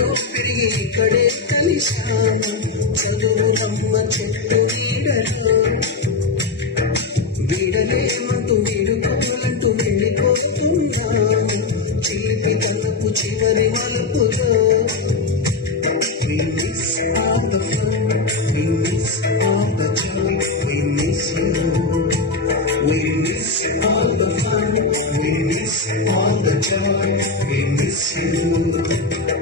ఎక్కడో పెరిగి ఇక్కడే కలిశాము చదువులమ్మ చెట్టు నీడలో వీడలేమంటూ వీడుకోవాలంటూ వెళ్ళిపోతున్నాము చిలిపి తనకు చివరి మలుపులో We miss all the fun, we miss all the joy, we miss you. We miss all the fun, we miss all the joy, we miss you.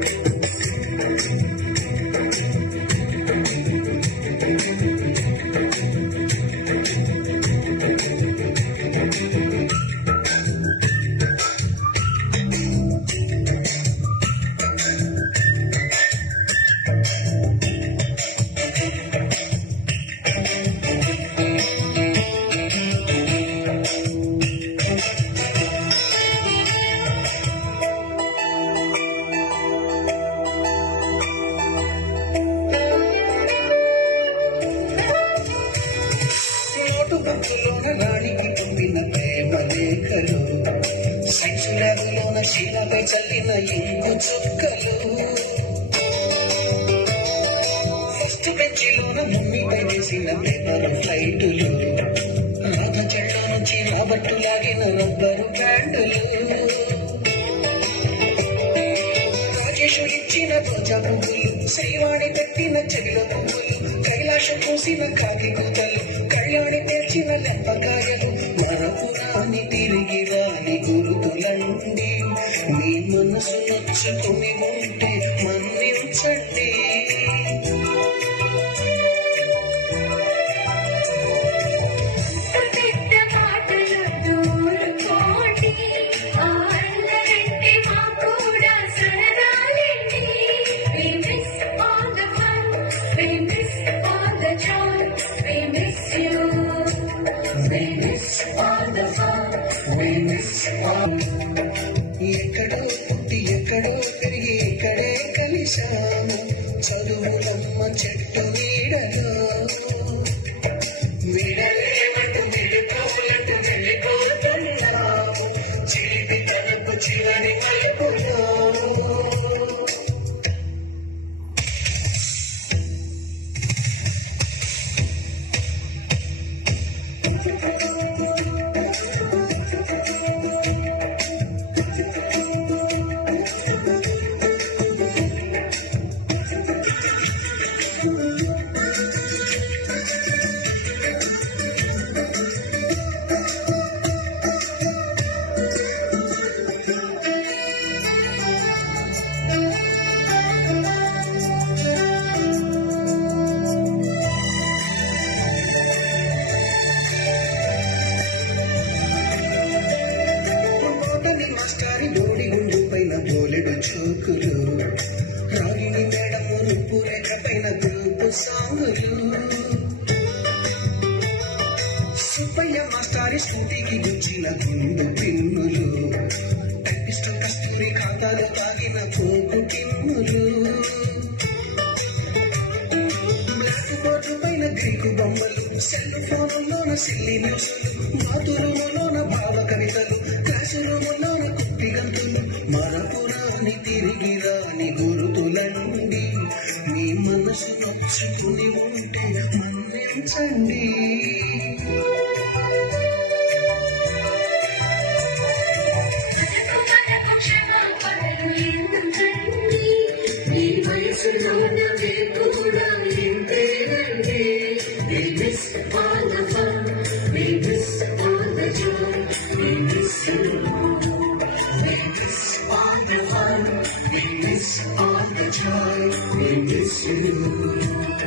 రాణికి పంపిన ప్రేమ లేఖలు సంచులలోన శిలపై చల్లిన ఇంకు చుక్కలు ఫస్ట్ బెంచిలోన ముమ్మిపై వేసిన పేపర్ ఫ్లైటులు రాత చెట్ల నుంచి రాబట్టు లాగిన రబ్బరు బ్యాండులు రాజేషు ఇచ్చిన రోజా పువ్వులు శ్రీవాణి పెట్టిన చెవిలో పువ్వులు కైలాష పూసిన కాకి కూతలు కళ్యాణి పేర్చిన లెంపకాయలు మరపురాని తిరిగి రాని గురుతులండి మీ మనసు నొచ్చుకుని ఉంటే మన్నించండి ఎక్కడో పుట్టి ఎక్కడో పెరిగి ఇక్కడే కలిశాము చదువులమ్మ చెట్టు నీడలో వీడలేమంటూ వెళ్ళిపోవాలంటూ వెళ్ళిపోతున్నాము చిలిపి తనకు చివరి మలుపులో బోలెడు చూకులు రాగిని మేడము రూపు రేఖ పైన గ్రూపు సాంగులు సుబ్బయ్య మాస్టారి స్కూటీకి గుంచిన గుండు పిన్నులు టైపిస్టు కస్తూరి ఖాతాలో తాగిన పోకు టిమ్ములు బ్లాక్ బోర్డు పైన గ్రీకు బొమ్మలు సెల్ ఫోన్లోన సిల్లి న్యూసులు బాతురులోన భావ కవితలు క్లాసు రూములోన కుప్పి గంతులు మరపురాని తిరిగి రాని గురుతులండి మీ మనసు నొచ్చుకుని ఉంటే మన్నించండి We miss all the fun, we miss all the joy, we miss you. We miss all the fun, we miss all the joy, we miss you.